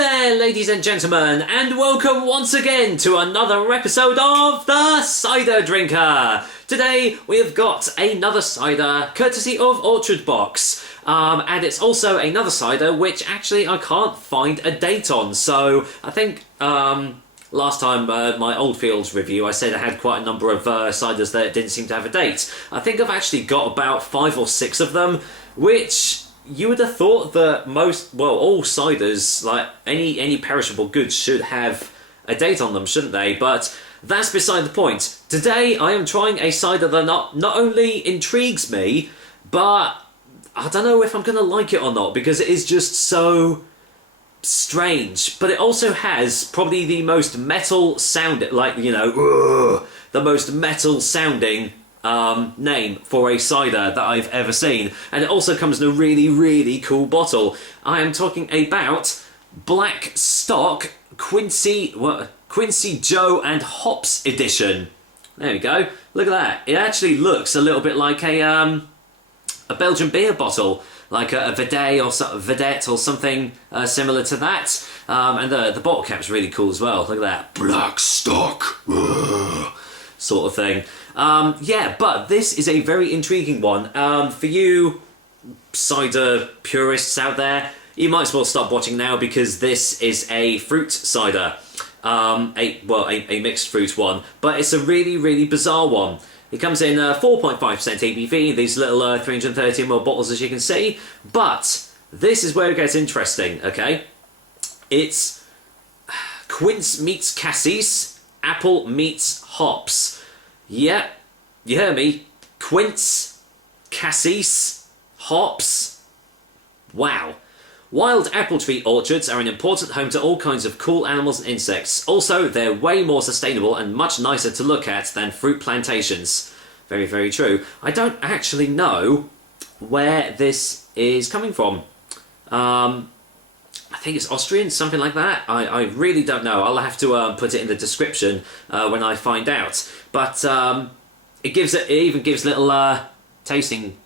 there, ladies and gentlemen, and welcome once again to another episode of The Cider Drinker. Today we have got another cider courtesy of Orchard Box, and it's also another cider which actually I can't find a date on. So I think last time my Old Fields review I said I had quite a number of ciders that didn't seem to have a date. I think I've actually got about 5 or 6 of them, which you would have thought that all ciders, like any perishable goods, should have a date on them, shouldn't they? But that's beside the point. Today I am trying a cider that not only intrigues me, but I don't know if I'm going to like it or not, because it is just so strange. But it also has probably the most metal sound, the most metal sounding name for a cider that I've ever seen, and it also comes in a really cool bottle. I am talking about Blak Stoc Quincy Joe and Hops edition. There we go. Look at that. It actually looks a little bit like a Belgian beer bottle, like a Vedette or something similar to that. And the bottle cap's really cool as well. Look at that. Blak Stoc. Sort of thing. But this is a very intriguing one. For you cider purists out there, you might as well stop watching now, because this is a fruit cider. A mixed fruit one, but it's a really bizarre one. It comes in 4.5% ABV, these little 330ml bottles, as you can see. But this is where it gets interesting, okay? It's quince meets cassis, apple meets hops. Yeah, you hear me. Quince, cassis, hops. Wow. Wild apple tree orchards are an important home to all kinds of cool animals and insects. Also, they're way more sustainable and much nicer to look at than fruit plantations. Very true. I don't actually know where this is coming from. I think it's Austrian, something like that. I really don't know. I'll have to put it in the description when I find out. But it even gives little tasting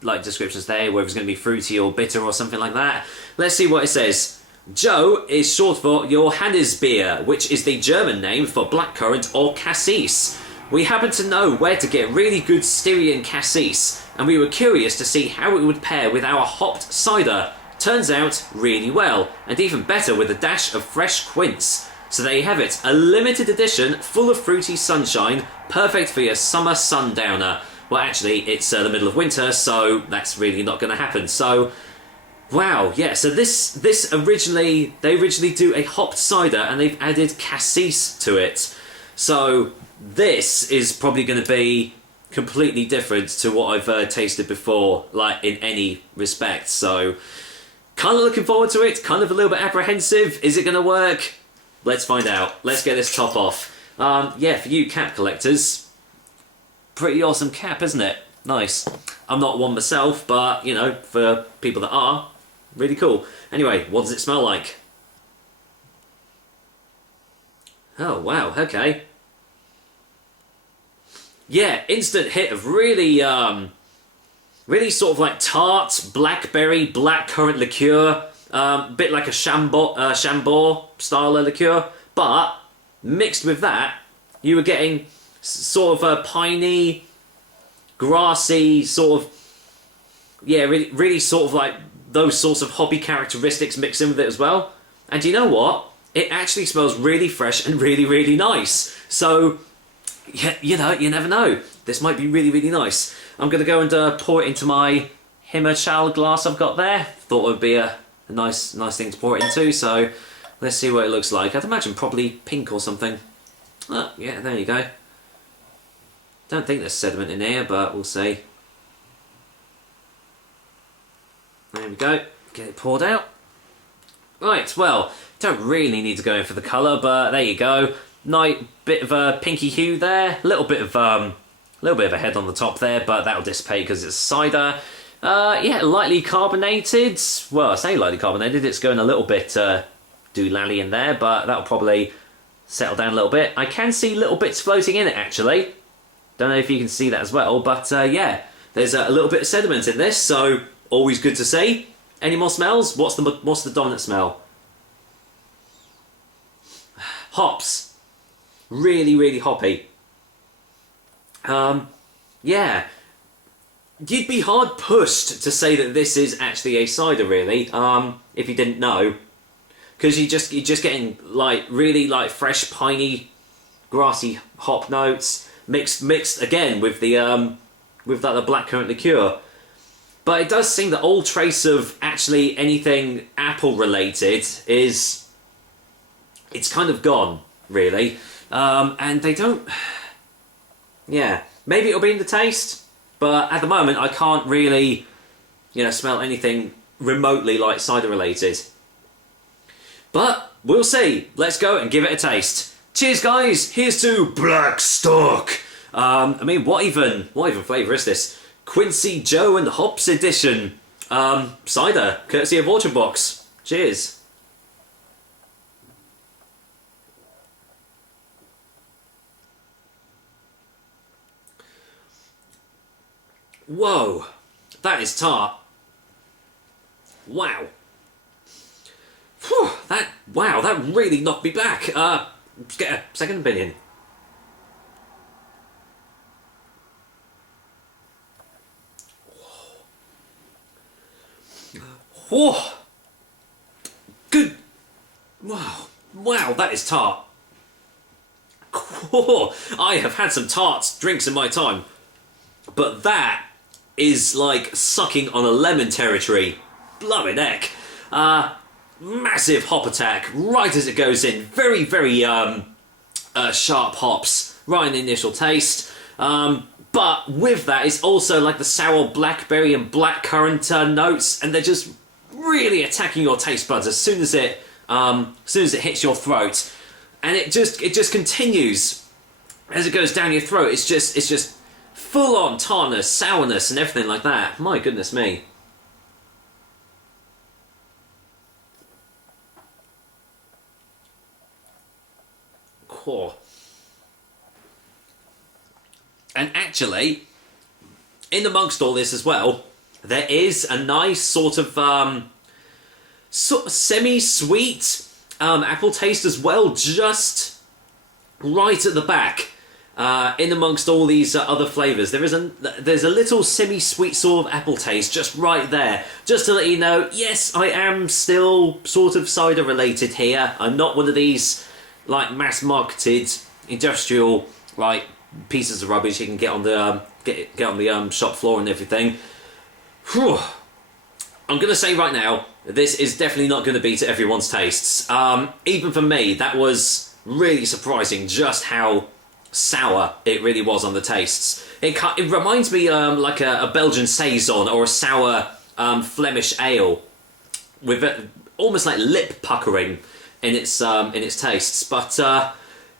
descriptions there, whether it's going to be fruity or bitter or something like that. Let's see what it says. Joe is short for Johannisbeer, which is the German name for blackcurrant or cassis. We happen to know where to get really good Styrian cassis, and we were curious to see how it would pair with our hopped cider. Turns out really well, and even better with a dash of fresh quince. So there you have it, a limited edition full of fruity sunshine, perfect for your summer sundowner. Well, actually, it's the middle of winter, so that's really not going to happen. So, wow, yeah. So they originally do a hopped cider, and they've added cassis to it. So this is probably going to be completely different to what I've tasted before, like in any respect. So, kind of looking forward to it. Kind of a little bit apprehensive. Is it going to work? Let's find out. Let's get this top off. For you cap collectors. Pretty awesome cap, isn't it? Nice. I'm not one myself, but, for people that are, really cool. Anyway, what does it smell like? Oh, wow, okay. Yeah, instant hit of really sort of like tart, blackberry, blackcurrant liqueur. Bit like a Chambord style of liqueur. But, mixed with that, you were getting sort of a piney, grassy, sort of, really sort of like those sorts of hobby characteristics mixed in with it as well. And you know what? It actually smells really fresh and really nice. So, you never know. This might be really nice. I'm going to go and pour it into my Himmerschall glass I've got there. Thought it would be a nice thing to pour it into. So, let's see what it looks like. I'd imagine probably pink or something. Oh, yeah, there you go. Don't think there's sediment in here, but we'll see. There we go. Get it poured out. Right, well, don't really need to go in for the colour, but there you go. Nice bit of a pinky hue there. A little bit of a head on the top there, but that'll dissipate because it's cider. Lightly carbonated. Well, I say lightly carbonated. It's going a little bit doolally in there, but that'll probably settle down a little bit. I can see little bits floating in it, actually. Don't know if you can see that as well, but there's a little bit of sediment in this, so always good to see. Any more smells? What's the dominant smell? hops. Really, really hoppy. Yeah. You'd be hard pushed to say that this is actually a cider, really, if you didn't know. Because you're just getting, like, really, like, fresh, piney, grassy hop notes, mixed again with the, with that, the blackcurrant liqueur. But it does seem that all trace of actually anything apple-related it's kind of gone, really. And they don't... Yeah, maybe it'll be in the taste, but at the moment I can't really, smell anything remotely like cider-related. But we'll see. Let's go and give it a taste. Cheers, guys. Here's to Blak Stoc. I mean, what even flavour is this? Quincy Joe and Hops edition. Cider, courtesy of Orchard Box. Cheers. Whoa, that is tart. Wow. Whew, that really knocked me back. Let's get a second opinion. Whoa. Good. Wow, that is tart. Whoa. I have had some tart drinks in my time, but that is like sucking on a lemon territory. Blooming heck. Massive hop attack right as it goes in. Very, very sharp hops right in the initial taste. But with that, it's also like the sour blackberry and blackcurrant notes, and they're just really attacking your taste buds as soon as it hits your throat, and it just continues as it goes down your throat. It's just full on tartness, sourness, and everything like that. My goodness me. Cool. And actually, in amongst all this as well, there is a nice sort of semi-sweet apple taste as well, just right at the back. In amongst all these other flavours, there's a little semi-sweet sort of apple taste just right there. Just to let you know, yes, I am still sort of cider related here. I'm not one of these like mass-marketed industrial like pieces of rubbish you can get on the get on the shop floor and everything. Whew. I'm gonna say right now, this is definitely not gonna be to everyone's tastes. Even for me, that was really surprising just how sour it really was on the tastes. It reminds me like a Belgian saison or a sour Flemish ale with almost like lip puckering in its tastes. But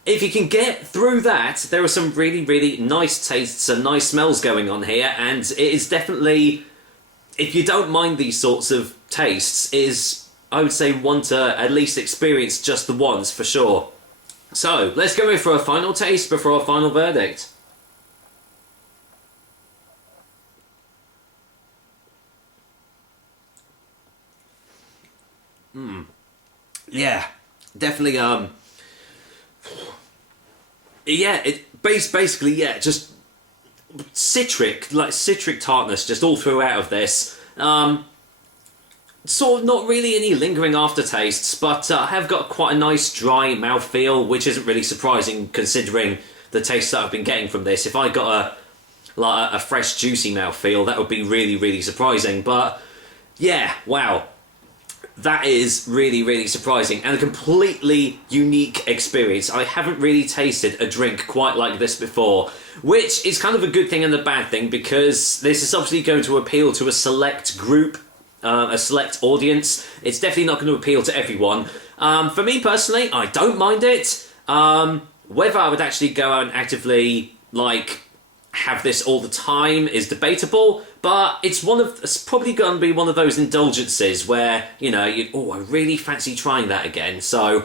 if you can get through that, there are some really, really nice tastes and nice smells going on here, and it is definitely, if you don't mind these sorts of tastes, is, I would say, one to at least experience just the once for sure. So, let's go in for a final taste before our final verdict. Yeah, definitely, yeah, basically, yeah, just citric tartness just all throughout of this. Sort of not really any lingering aftertastes, but I have got quite a nice dry mouthfeel, which isn't really surprising considering the taste that I've been getting from this. If I got a fresh, juicy mouthfeel, that would be really, really surprising. But yeah, wow. That is really, really surprising and a completely unique experience. I haven't really tasted a drink quite like this before, which is kind of a good thing and a bad thing, because this is obviously going to appeal to a select group, a select audience. It's definitely not going to appeal to everyone. For me personally, I don't mind it. Whether I would actually go out and actively, like, have this all the time is debatable, but it's probably going to be one of those indulgences where, I really fancy trying that again. So,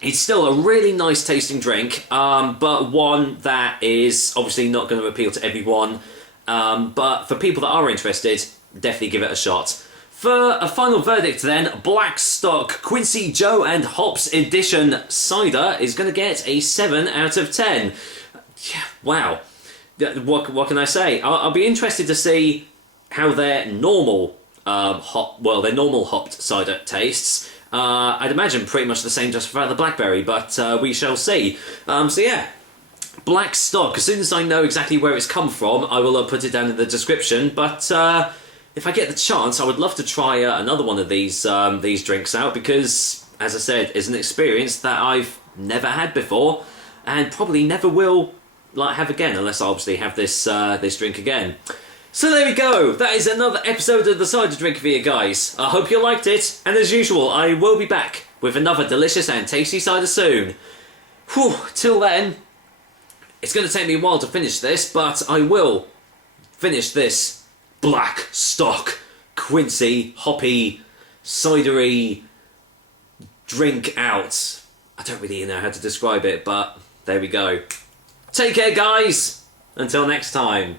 it's still a really nice tasting drink, but one that is obviously not going to appeal to everyone. But for people that are interested, definitely give it a shot. For a final verdict then, Blak Stoc Quincy, Joe and Hops Edition Cider is going to get a 7 out of 10. Yeah, wow. What can I say? I'll be interested to see how their normal their normal hopped cider tastes. I'd imagine pretty much the same just without the blackberry, but we shall see. So yeah, Blak Stoc. As soon as I know exactly where it's come from, I will put it down in the description. But if I get the chance, I would love to try another one of these drinks out because, as I said, it's an experience that I've never had before and probably never will have again, unless I obviously have this this drink again. So there we go. That is another episode of the Cider Drinker for you guys. I hope you liked it, and as usual, I will be back with another delicious and tasty cider soon. Whew, till then, it's going to take me a while to finish this, but I will finish this Blak Stoc Quincy hoppy cidery drink out. I don't really know how to describe it, but there we go. Take care, guys. Until next time.